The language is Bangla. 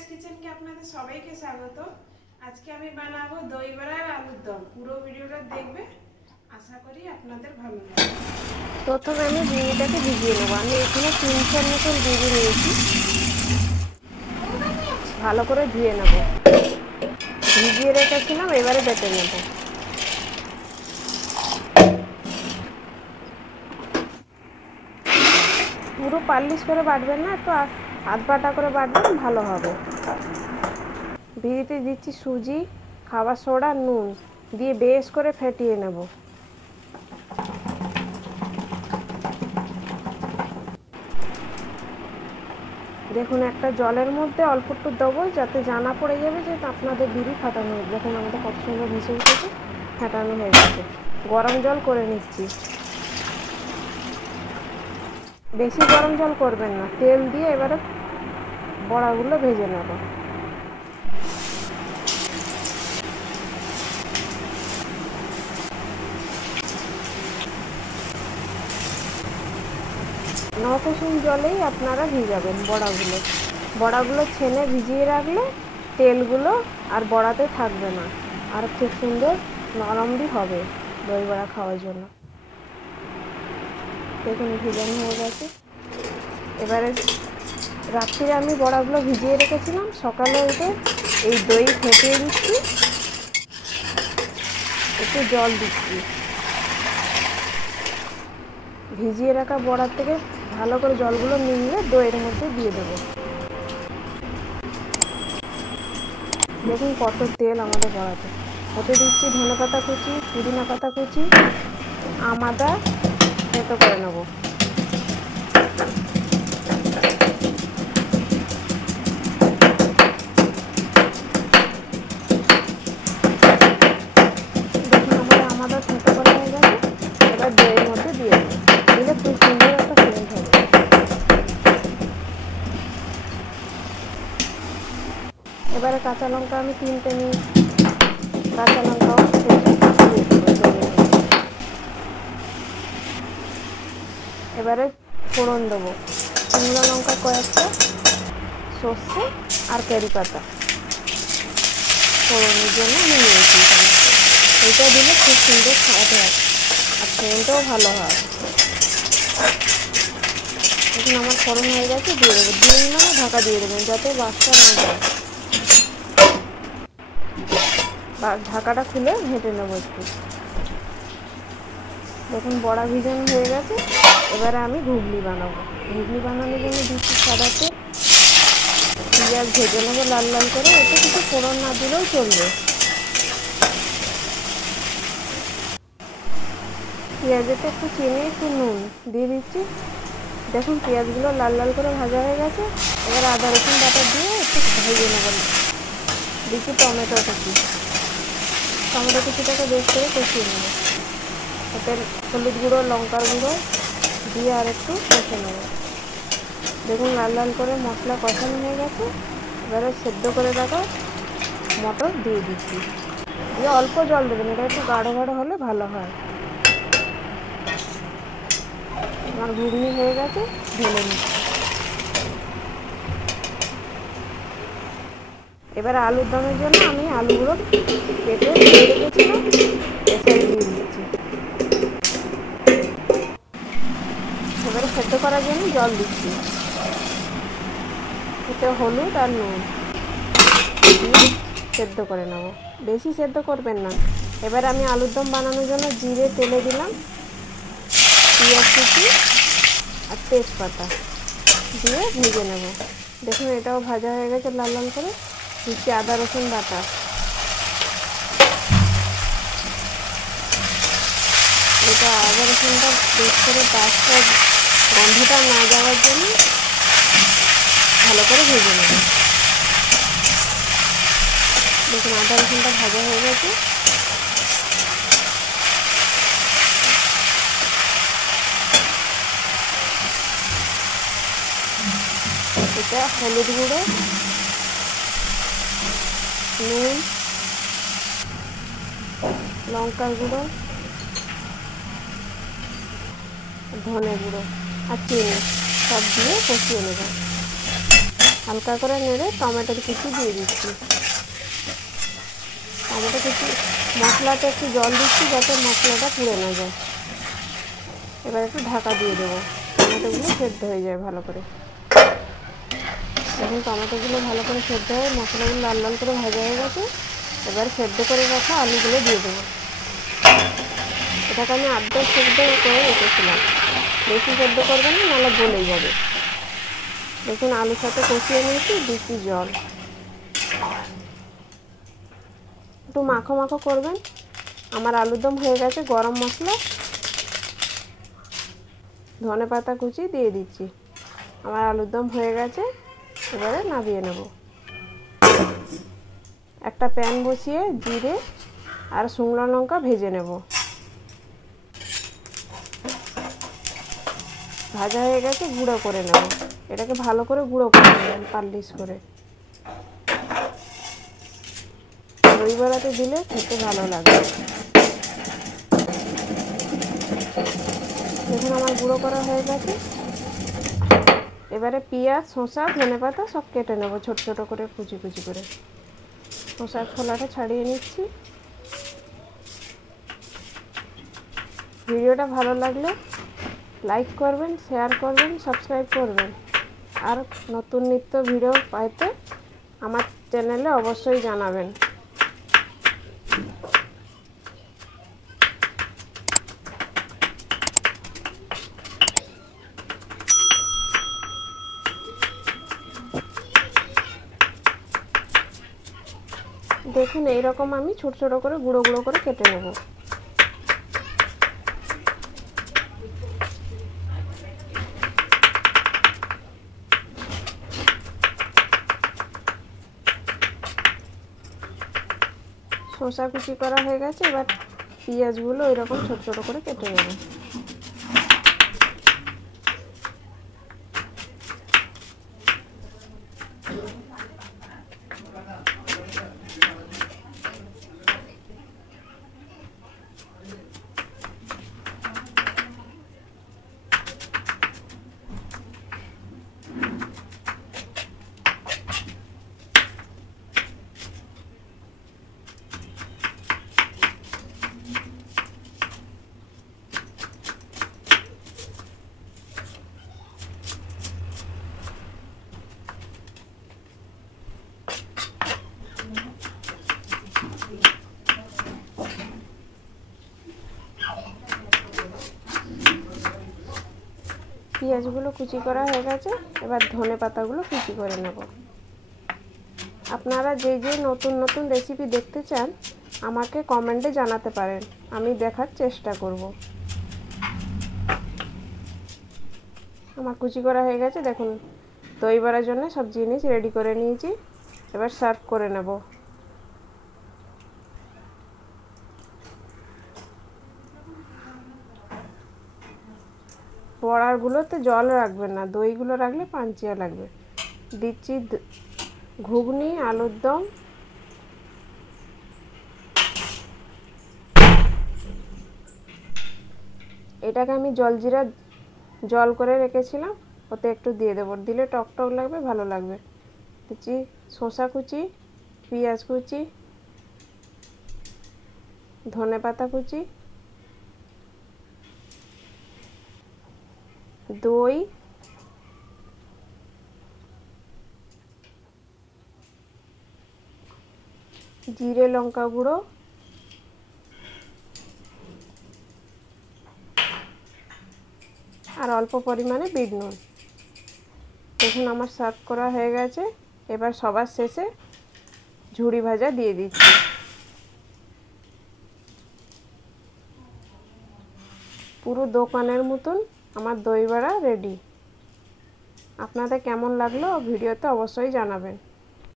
রিয়াজ কিচেনকে আপনাদের সবাইকে স্বাগত। আজকে আমি বানাবো দই বড়া আর আলুর দম। পুরো ভিডিওটা দেখবে, আশা করি আপনাদের ভালো লাগবে। প্রথমে আমি বিড়িটাকে ভিজিয়ে নেবো। আমি এখানে 300 মতন বিড়ি নিয়েছি, ভালো করে ধুয়ে নেব। ভিজিয়ে রেখেছিলাম, এবারে বেটে নেব। পুরো পালিশ করে বাটবেন না, একটু হাত বাটা করে বাটবেন, ভালো হবে। বিড়িতে দিচ্ছি সুজি, খাবার সোডা, নুন দিয়ে বেশ করে ফেটিয়ে নেব। দেখুন, একটা জলের মধ্যে অল্প একটু দেবো, যাতে জানা পড়ে যাবে যে আপনাদের বিড়ি ফাটানো হয়ে। দেখুন আমাদের কত সুন্দর ভেসে উঠেছে, ফাটানো হয়ে গেছে। গরম জল করে নিচ্ছি। বেশি গরম জল করবেন না, তেল দিয়ে এবারে বড়াগুলো ভেজে নেব। নকুসুম জলেই আপনারা ভিজাবেন বড়াগুলো ছেনে ভিজিয়ে রাখলে তেলগুলো আর বড়াতে থাকবে না, আর খুব সুন্দর নরমই হবে দই বড়া খাওয়ার জন্য। দেখুন ভিজানো হয়ে গেছে। এবারে রাত্রিরে আমি বড়াগুলো ভিজিয়ে রেখেছিলাম, সকালে উঠে এই দই ফেটিয়ে দিচ্ছি, একটু জল দিচ্ছি। ভিজিয়ে রাখা বড়ার থেকে ভালো করে জলগুলো নিয়ে দইয়ের মধ্যে দিয়ে দেবো। দেখুন কত তেল আমাদের বড়াতে। ওতে দিচ্ছি ধনেপাতা কুচি, পুদিনা পাতা কুচি, আদা থেতো করে নেব। দেখুন আমার আদা থেতো করা হয়ে গেছে। এবার দইয়ের মধ্যে দিয়ে দেবো, দিলে খুব সুন্দর একটা সেন্ট হবে। এবারে কাঁচা লঙ্কা আমি 3টে নিই, কাঁচা লঙ্কাও দিয়ে দেবো। এবারে ফোড়ন দেবো, শুকনো লঙ্কা কয়েকটা, সর্ষে আর কারি পাতা ফোড়নের জন্য আমি নিয়েছি। এইটা দিলে খুব সুন্দর খাওয়াতে হয় আর সেন্টও ভালো হয়। এখন আমার ফোড়ন হয়ে গেছে, দিয়ে দেবো। দিয়ে ঢাকা দিয়ে দেবেন যাতে বাষ্পটা না যায়। ঢাকাটা খুলে ভেজে নেবো একটু। দেখুন বড়া ভিজানো হয়ে গেছে। এবারে আমি ঘুগনি বানাবো। ঘুগনি বানানোর জন্য দিচ্ছি সাদা তেল, পেঁয়াজ ভেজে নেবো লাল লাল করে। এতে কিছু ফোড়ন না দিলেও চলবে। পেঁয়াজেতে একটু চিনি, একটু নুন দিয়ে দিচ্ছি। দেখুন পেঁয়াজগুলো লাল লাল করে ভাজা হয়ে গেছে। এবার আদা রসুন বাটা দিয়ে একটু ভেজে নেব। দিচ্ছি টমেটো কুচিটাকে বেশ করে কষিয়ে নেব। এতে হলুদ গুঁড়ো, লঙ্কার গুঁড়ো দিয়ে আর একটু কষে নেব। দেখুন লাল লাল করে মশলা কষানো হয়ে গেছে। এবারে সেদ্ধ করে রাখা মটর দিয়ে দিচ্ছি, দিয়ে অল্প জল দেবেন, এটা একটু গাঢ় গাঢ় হলে ভালো হয়। আমার ঘুগনি হয়ে গেছে, ঢেলে নিচ্ছি। এবার আলুর দমের জন্য আমি আলুগুলো কেটে ধুয়ে রেখেছিলাম, প্রেসারে দিয়ে দিচ্ছি। এবারে সেদ্ধ করার জন্য জল দিচ্ছি, এতে হলুদ আর নুন দিয়ে সেদ্ধ করে নেব। বেশি সেদ্ধ করবেন না। এবার আমি আলুর দম বানানোর জন্য জিরে তেলে দিলাম, পেঁয়াজ কুচি আর তেজপাতা দিয়ে ভেজে নেব। দেখুন এটাও ভাজা হয়ে গেছে লাল লাল করে। দিচ্ছি আদা রসুন বাটা। এটা আদা রসুনটা বেশ করে পাঁচটা গন্ধটা না যাওয়ার জন্য ভালো করে ভেজে নেব। দেখুন আদা রসুনটা ভাজা হয়ে গেছে। এটা হলুদ গুঁড়ো, নুন, লঙ্কার গুঁড়ো, ধনে গুঁড়ো আর চিনি সব দিয়ে কষিয়ে নেব। হালকা করে নেড়ে টমেটোর কুচি দিয়ে দিচ্ছি। টমেটো কুচি মশলাতে একটু জল দিচ্ছি যাতে মশলাটা পুড়ে না যায়। এবার একটু ঢাকা দিয়ে দেবো, টমেটোগুলো সেদ্ধ হয়ে যায় ভালো করে। এখন টমেটোগুলো ভালো করে সেদ্ধ হয়ে মশলাগুলো লাল লাল করে ভাজা হয়ে গেছে। এবার সেদ্ধ করে রাখা আলুগুলো দিয়ে দেবো। এটাকে আমি আধা সেদ্ধ করে রেখেছিলাম, বেশি সেদ্ধ করবেন না, নাহলে গলেই যাবে। দেখুন আলুর সাথে কষিয়ে নিয়েছি, দিচ্ছি জল। একটু মাখো মাখো করবেন। আমার আলুর দম হয়ে গেছে। গরম মশলা, ধনেপাতা কুচি দিয়ে দিচ্ছি। আমার আলুর দম হয়ে গেছে, এবারে নামিয়ে নেব। একটা প্যান বসিয়ে জিরে আর শুকনো লঙ্কা ভেজে নেব। ভাজা হয়ে গেছে, গুঁড়ো করে নেব। এটাকে ভালো করে গুঁড়ো করে নেবেন পালিশ করে। দই বড়াতে দিলে খেতে ভালো লাগে। দেখুন আমার গুঁড়ো করা হয়ে গেছে। এবারে পেঁয়াজ, শসা, ধনেপাতা সব কেটে নেব ছোট ছোট করে, কুচি কুচি করে। শসার খোলাটা ছাড়িয়ে নিচ্ছি। ভিডিওটা ভালো লাগলে লাইক করবেন, শেয়ার করবেন, সাবস্ক্রাইব করবেন। আর নতুন নিত্য ভিডিও পাইতে আমার চ্যানেলে অবশ্যই জানাবেন। দেখুন এইরকম আমি ছোট ছোট করে গুঁড়ো গুঁড়ো করে কেটে নেব। শসা কুচি করা হয়ে গেছে। এবার পেঁয়াজগুলো এরকম ছোট ছোট করে কেটে নেব। পেঁয়াজগুলো কুচি করা হয়ে গেছে। এবার ধনেপাতাগুলো কুচি করে নেব। আপনারা যে যে নতুন নতুন রেসিপি দেখতে চান আমাকে কমেন্টে জানাতে পারেন, আমি দেখার চেষ্টা করব। আমার কুচি করা হয়ে গেছে। দেখুন দই বড়ার জন্য সব জিনিস রেডি করে নিয়েছি। এবার সার্ভ করে নেব। বড়াগুলোতে জল রাখবেন না, দইগুলো রাখলে পাঞ্চিয়া লাগবে। দিচ্ছি ঘুগনি, আলুর দম। এটাকে আমি জলজিরা জল করে রেখেছিলাম, ওতে একটু দিয়ে দেবো, দিলে টক টক লাগবে, ভালো লাগবে। দিচ্ছি শসা কুচি, পেঁয়াজ কুচি, ধনেপাতা কুচি, দই, জিরে লঙ্কা গুঁড়ো, আর অল্প পরিমাণে বিট নুন। দেখুন আমার সার্ভ করা হয়ে গেছে। এবার সবার শেষে ঝুড়ি ভাজা দিয়ে দিচ্ছি। পুরো দোকানের মতন আমার দই বড়া রেডি। আপনাদের কেমন লাগলো ভিডিওতে অবশ্যই জানাবেন।